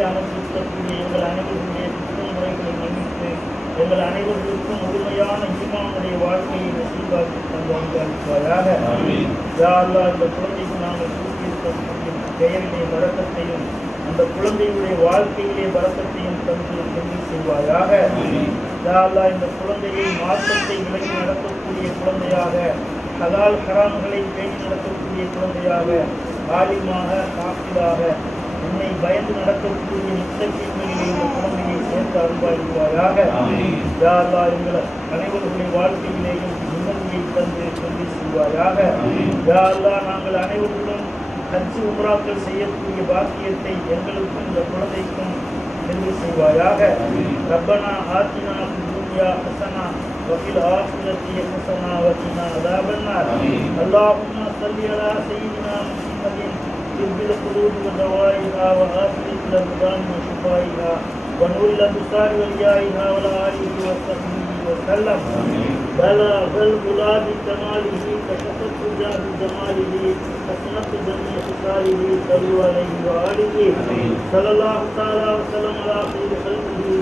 உலகத்திலே அமர்ந்திருக்கக்கூடிய எங்கள் அனைவருடைய குற்றமுறைகளை மன்னித்து எங்கள் அனைவருக்கும் முழுமையான ஈமானுடைய வாழ்க்கையை நசீபாக்கி தந்தாயாக. யா அல்லாஹ், இந்த குழந்தைக்கு நாங்கள் கூட்டியிருக்கக்கூடிய பெயரிலே பரக்கத்தையும் அந்த குழந்தையுடைய வாழ்க்கையிலே பரக்கத்தையும் தந்து கொண்டு செய்வாயாக. யா அல்லாஹ், இந்த குழந்தையை மார்க்கத்தை விலகி நடக்கக்கூடிய குழந்தையாக, ஹலால் ஹராம்களை பேணி நடக்கக்கூடிய குழந்தையாக, ஆலிமாக காப்பிலாக உன்னை பயந்து நடக்கக்கூடிய முத்தகீன்களிலே இந்த குழந்தையை சேர்த்து அருள்வாய்வாயாக. யா அல்லாஹ், எங்கள் அனைவருடைய வாழ்க்கையிலேயும் நிம்மதியை தந்து கொண்டு செய்வாயாக. யா அல்லாஹ், நாங்கள் அனைவருடன் ஹஜ் உம்ராக்கள் செய்யக்கூடிய பாக்கியத்தை எங்களுக்கும் இந்த குழந்தைக்கும் தெரிவு செய்வாயாக. ரப்பனா ஆத்தினா ஃபித் துன்யா ஹஸனா வஃபில் ஆখিরাতি ஹஸனா வகினா அஸாபன் நார். அல்லாஹும்ம ஸல்லி அலா ஸய்யிதினா முஹம்மதின் திப்பில் குலூப் வ தவாயிஹா வ ஆஃபியத்தில் அப்தான் வ ஷிஃபாயிஹா வ நூரில் அப்சார் வ ரியாயிஹா வ ஆலிஹி வ ஸஹ்பிஹி வ ஸல்லம். பலகல் குலாபி கமாலிஹி கஷஃபத் ஜாஹி ஜமாலிஹி ஹஸனத் ஜமீ ஹிசாலிஹி ஸல்லு அலைஹி வ ஆலிஹி ஸல்லல்லாஹு தஆலா வ ஸல்லம் அலா ஸய்யிதி ഖൽഖிஹி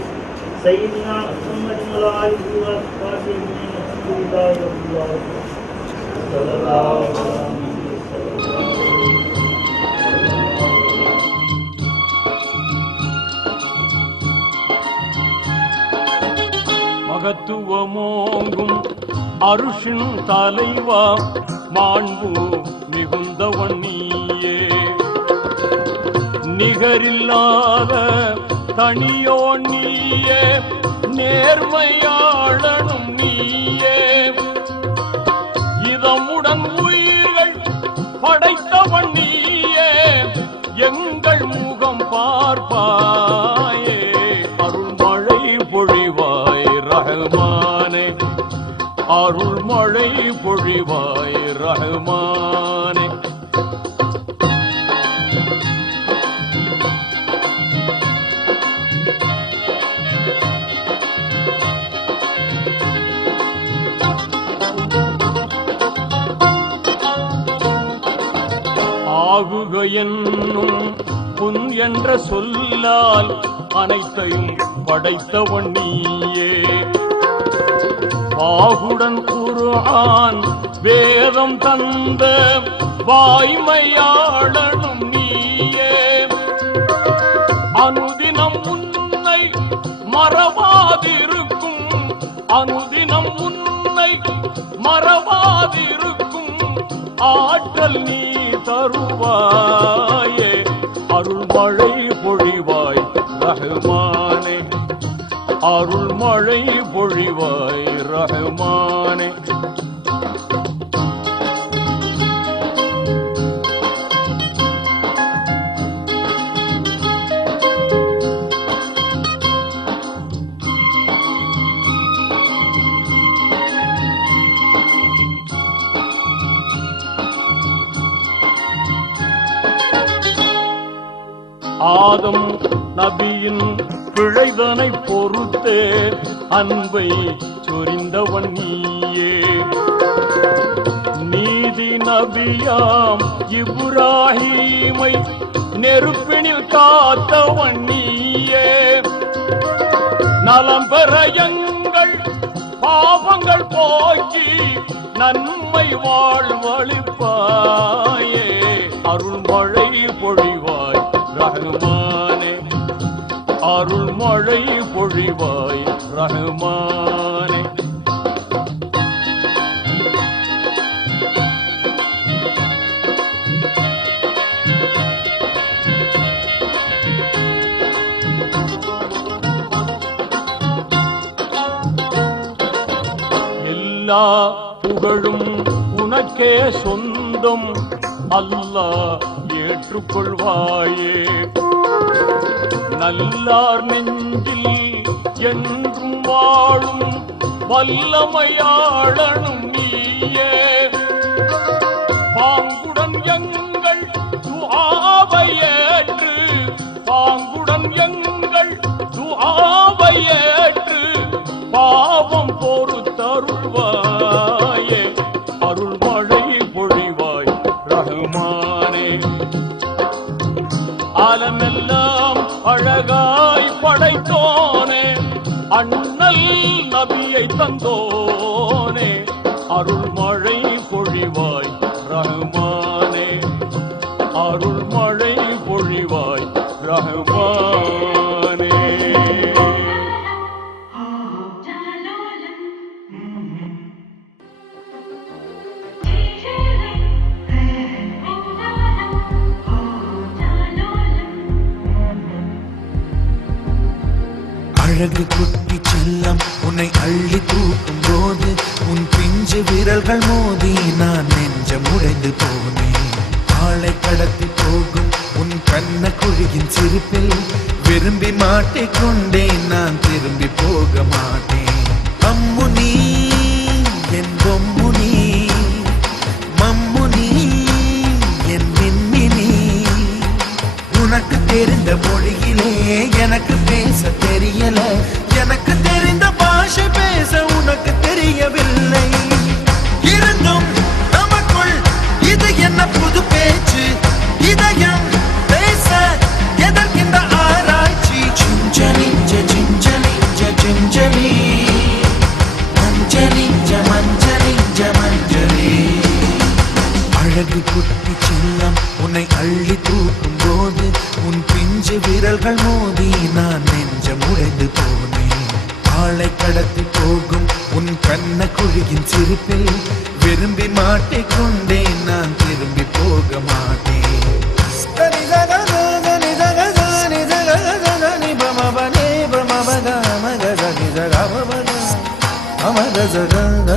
சய்யிதினா முஹம்மதின் வ ஆலிஹி வ ஸஹ்பிஹி அல்ஹம்துலில்லாஹி ரப்பில் ஆலமீன். ஸல்லல்லாஹு அலைஹி வஸல்லம். மகத்துவமோங்கும் அருஷின் தலைவா, மாண்பு மிகுந்தவன் நீயே, நிகரில்லாத தனியோ நீயே, நேர்மையாளனும் நீயே, இதமுடன் உயிர்கள் படைத்தவன் நீயே, எங்கள் முகம் பார்ப்பாயே, அருள்மழை பொழிவாய் ரஹ்மானே, அருள்மழை பொழிவாய் ரஹ்மானே. ஆகுக என்னும் புன் என்ற சொல்லால் அனைத்தையும் படைத்தவன் நீயே, பாகுடன் குர்ஆன் வேதம் தந்த வாய்மையாளனும் நீயே, அனுதினம் உன்னை மறவாதிருக்கும், அனுதினம் உன்னை மறவாதிருக்கும் ஆற்றல் நீ தருவாயே, அருள்மழை பொழிவாய் ரஹ்மானே, அருள்மழை பொழிவாய் ரஹ்மானே. ஆதம் நபியின் பிழைதனை பொறுத்தே அன்பை சொரிந்தவன் நீயே, நீதி நபியாம் இப்ராஹீமை நெருப்பினில் காத்தவன் நீயே, நலம் பெற எங்கள் பாவங்கள் போக்கி நன்மை வாழ்வளிப்பாயே, அருள்மழை பொழிவாய் ரஹ்மானே, அருள்மழை பொழிவாய் ரஹ்மானே. எல்லா புகழும் உனக்கே சொந்தம், அல்லாஹ் ஏற்றுக்கொள்வாயே, நல்லார் நெஞ்சில் என்றும் வாழும் வல்லமையாளனும் நீயே, பாங்குடன் எங்கள் துஆவை ஏற்று, பாங்குடன் எங்கள் துஆவை ஏற்று பாவம் பொறுத்தருள்வாயே, அருள்மழை பொழிவாய் ரஹ்மானே, ஆலமெல்லாம் அழகாய் படைத்தோனே, அண்ணல் நபியை தந்தோனே, அருள் மழை பொழிவாய் ரஹ்மானே, அருள் மழை பொழிவாய் ரஹ்மானே. அழகு குட்டி செல்லம் உன்னை அள்ளி தூக்கும் போது உன் பிஞ்சு விரல்கள் மோதி நான் நெஞ்சம் உடைந்து போனேன். ஆளை கடத்தி போகும் உன் கண்ண குழியின் சிரிப்பில் விரும்பி மாட்டிக்கொண்டேன், நான் திரும்பி போக மாட்டேன். அம்முனி என் பொம்முனி, மம்முனி என் மின்மினி, உனக்கு தெரிந்த மொழியிலே எனக்கு பேச தெரியல, எனக்கு தெரிந்த பாஷை பேச உனக்கு தெரியவில்லை. இருந்தும் நமக்குள் இது என்ன புது பேச்சு, இதயம் பேச எதற்கின்ற ஆராய்ச்சி. Gingelly gingelly gingelly, மஞ்சளி மஞ்சளி மஞ்சளி. அழகு குட்டி செல்லம் உன்னை அள்ளி தூக்கும் போது உன் பிஞ்சு விரல்கள் மோதி நான் நெஞ்சம் உடைந்து போனேன். ஆளை கடத்தி போகும் உன் கண்ண குழியின் சிரிப்பில் விரும்பி மாட்டிக்கொண்டேன், நான் திரும்பி போக மாட்டேன். அமர